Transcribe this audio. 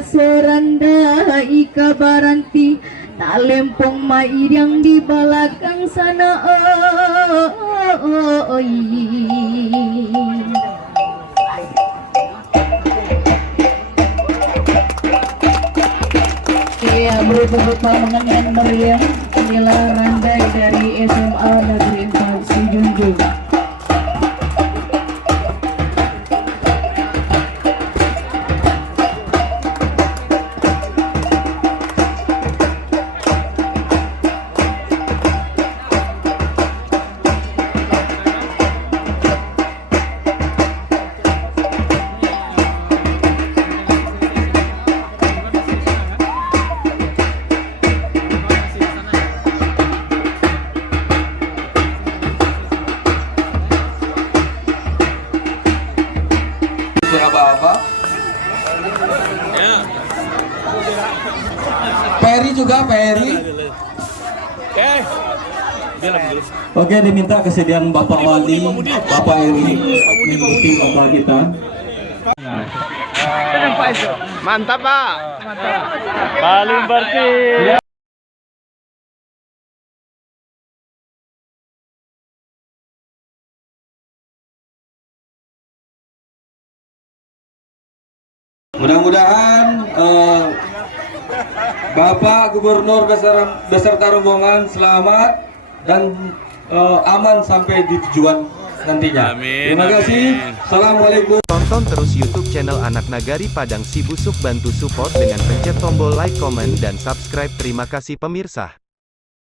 soranda ika baranti talempong mairang di belakang sana. Ya, berupa mengenai meriam inilah Randai dari SMA Negeri 4 Sijunjung. Apa-apa. Peri juga, Peri. Oke, diminta kesediaan Bapak Wali, Bapak Eri, mengikuti bapak kita. Mantap, Pak. Paling bersih. Mudah-mudahan Bapak Gubernur beserta rombongan selamat dan aman sampai di tujuan nantinya. Amin, Terima kasih. amin. Assalamualaikum. Tonton terus YouTube channel Anak Nagari Padang Sibusuk, bantu support dengan pencet tombol like, komen, dan subscribe. Terima kasih pemirsa.